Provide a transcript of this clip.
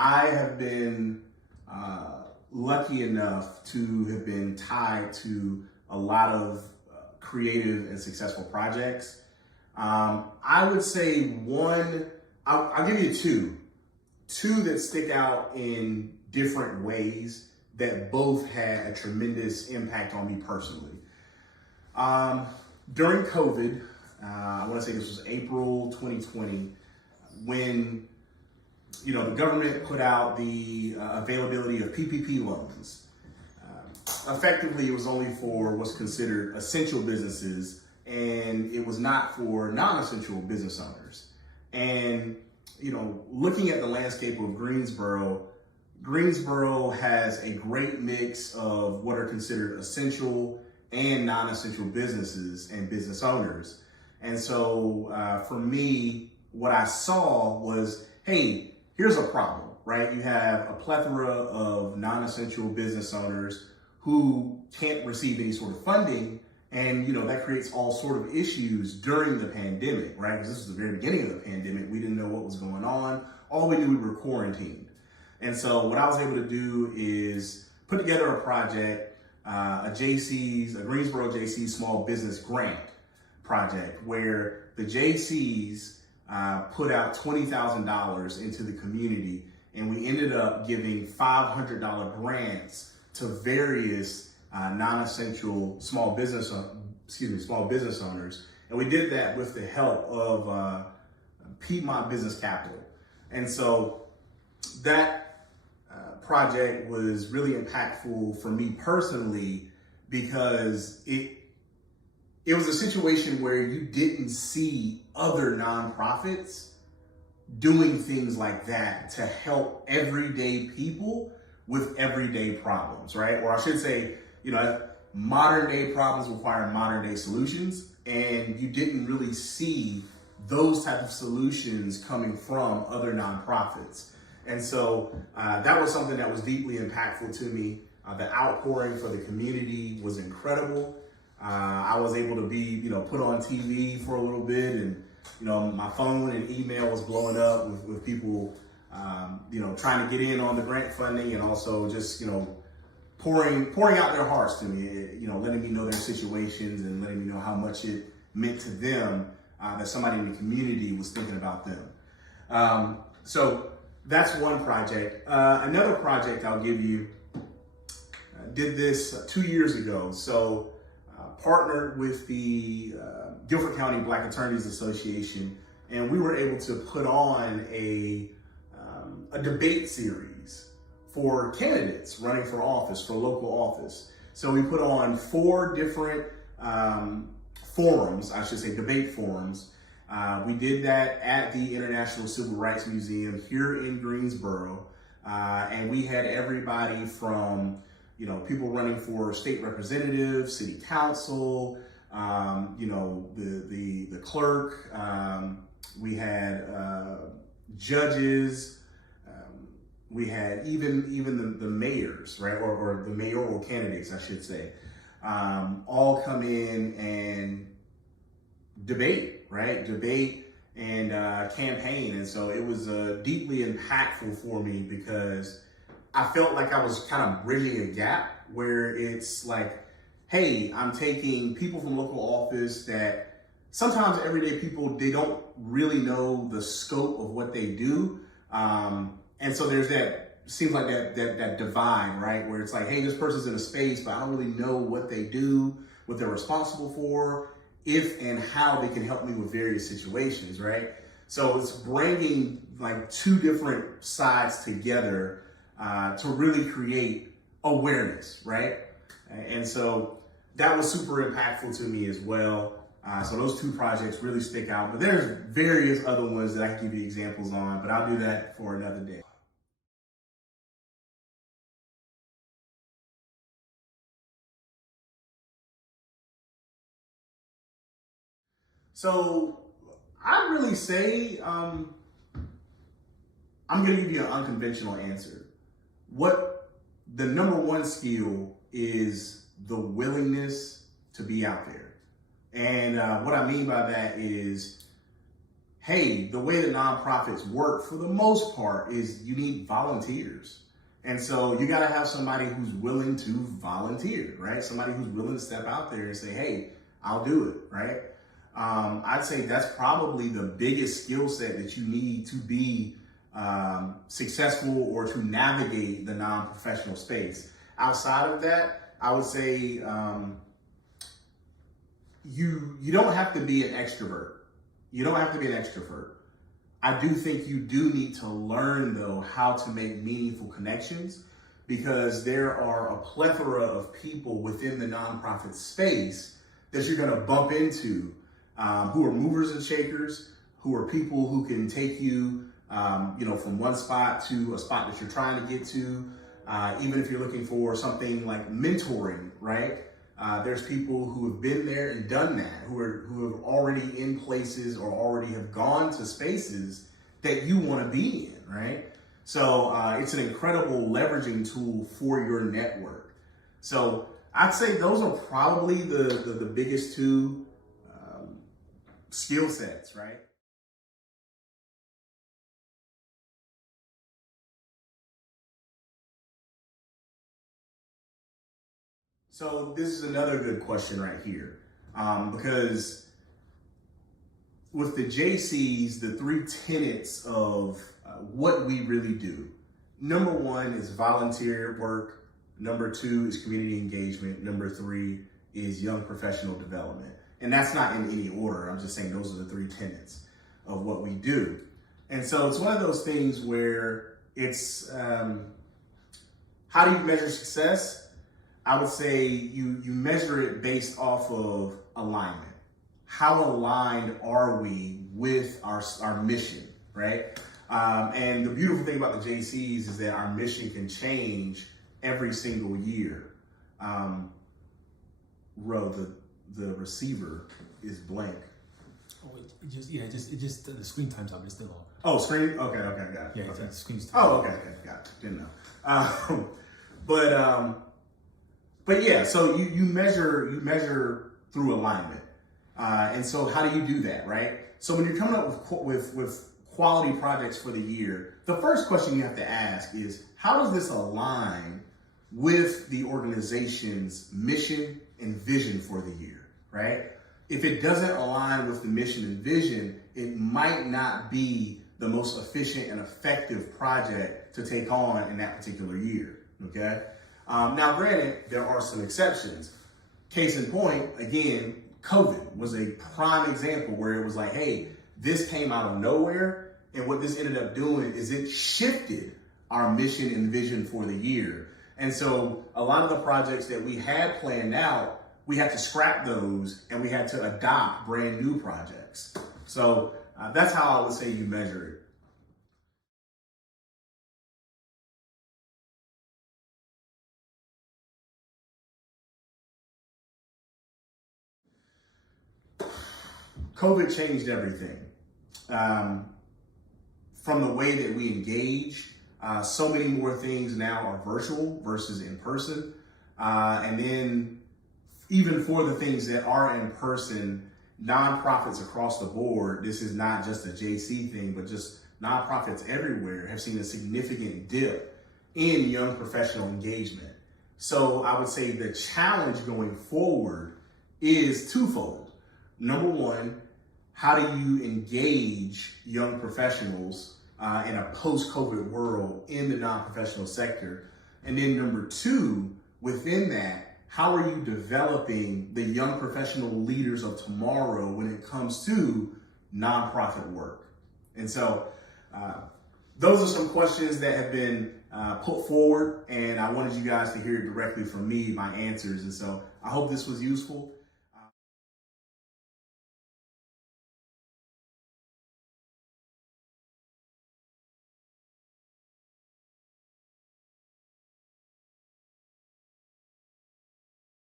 I have been lucky enough to have been tied to a lot of creative and successful projects. I would say I'll give you two that stick out in different ways that both had a tremendous impact on me personally. During COVID, I want to say this was April 2020, when the government put out the availability of PPP loans. Effectively, it was only for what's considered essential businesses, and it was not for non-essential business owners. And looking at the landscape of Greensboro has a great mix of what are considered essential and non-essential businesses and business owners. And so for me, what I saw was, hey, here's a problem, right? You have a plethora of non-essential business owners who can't receive any sort of funding. And, that creates all sort of issues during the pandemic, right? Because this was the very beginning of the pandemic. We didn't know what was going on. All we knew, we were quarantined. And so what I was able to do is put together a project, a Greensboro Jaycees small business grant project, where the Jaycees put out $20,000 into the community, and we ended up giving $500 grants to various non-essential small business owners, and we did that with the help of Piedmont Business Capital. And so that project was really impactful for me personally, because it was a situation where you didn't see other nonprofits doing things like that to help everyday people with everyday problems, right? Or I should say, modern day problems require modern day solutions, and you didn't really see those types of solutions coming from other nonprofits. And so that was something that was deeply impactful to me. The outpouring for the community was incredible. I was able to be, put on TV for a little bit, and, my phone and email was blowing up with people, trying to get in on the grant funding, and also just, pouring out their hearts to me, letting me know their situations and letting me know how much it meant to them that somebody in the community was thinking about them. So that's one project. Another project I'll give you, did this 2 years ago. So partnered with the Guilford County Black Attorneys Association, and we were able to put on a debate series for candidates running for office, for local office. So we put on 4 different forums, I should say debate forums. We did that at the International Civil Rights Museum here in Greensboro. And we had everybody from, people running for state representative, city council, the clerk. We had judges. We had even the mayors, right? Or the mayoral candidates, I should say, all come in and debate, right? Debate and campaign. And so it was deeply impactful for me, because I felt like I was kind of bridging a gap where it's like, hey, I'm taking people from local office that sometimes everyday people, they don't really know the scope of what they do. And so there's seems like that divide, right? Where it's like, hey, this person's in a space, but I don't really know what they do, what they're responsible for, if and how they can help me with various situations, right? So it's bringing like 2 different sides together to really create awareness, right? And so that was super impactful to me as well. So those 2 projects really stick out, but there's various other ones that I can give you examples on, but I'll do that for another day. So I'd really say I'm going to give you an unconventional answer. What the number one skill is the willingness to be out there. And what I mean by that is hey, the way that nonprofits work for the most part is you need volunteers. And so you got to have somebody who's willing to volunteer, right? Somebody who's willing to step out there and say, hey, I'll do it, right? I'd say that's probably the biggest skill set that you need to be successful or to navigate the non-professional space. Outside of that, I would say you don't have to be an extrovert. You don't have to be an extrovert. I do think you do need to learn, though, how to make meaningful connections, because there are a plethora of people within the nonprofit space that you're going to bump into who are movers and shakers, who are people who can take you, from one spot to a spot that you're trying to get to. Even if you're looking for something like mentoring, right? There's people who have been there and done that, who have already in places or already have gone to spaces that you want to be in, right? So it's an incredible leveraging tool for your network. So I'd say those are probably the biggest two skill sets, right? So this is another good question right here, because with the Jaycees, the three tenets of what we really do. Number one is volunteer work. Number two is community engagement. Number three is young professional development. And that's not in any order. I'm just saying those are the three tenets of what we do. And so it's one of those things where it's, how do you measure success? I would say you measure it based off of alignment. How aligned are we with our mission, right? And the beautiful thing about the Jaycees is that our mission can change every single year. The receiver is blank. Oh, it just the screen time's up. It's still on. Oh, screen. Okay, got it. Yeah, okay. the screen's. Okay, got it. Didn't know. But yeah, so you measure through alignment, and so how do you do that, right? So when you're coming up with quality projects for the year, the first question you have to ask is, how does this align with the organization's mission and vision for the year, right? If it doesn't align with the mission and vision, it might not be the most efficient and effective project to take on in that particular year, okay? Now, granted, there are some exceptions. Case in point, again, COVID was a prime example where it was like, hey, this came out of nowhere, and what this ended up doing is it shifted our mission and vision for the year. And so a lot of the projects that we had planned out, we had to scrap those and we had to adopt brand new projects. So that's how I would say you measure it. COVID changed everything. From the way that we engage, so many more things now are virtual versus in person. And then even for the things that are in person, nonprofits across the board, this is not just a JC thing, but just nonprofits everywhere have seen a significant dip in young professional engagement. So I would say the challenge going forward is twofold. Number one, how do you engage young professionals in a post-COVID world in the non-professional sector? And then number two, within that, how are you developing the young professional leaders of tomorrow when it comes to nonprofit work? And so those are some questions that have been put forward, and I wanted you guys to hear directly from me, my answers. And so I hope this was useful.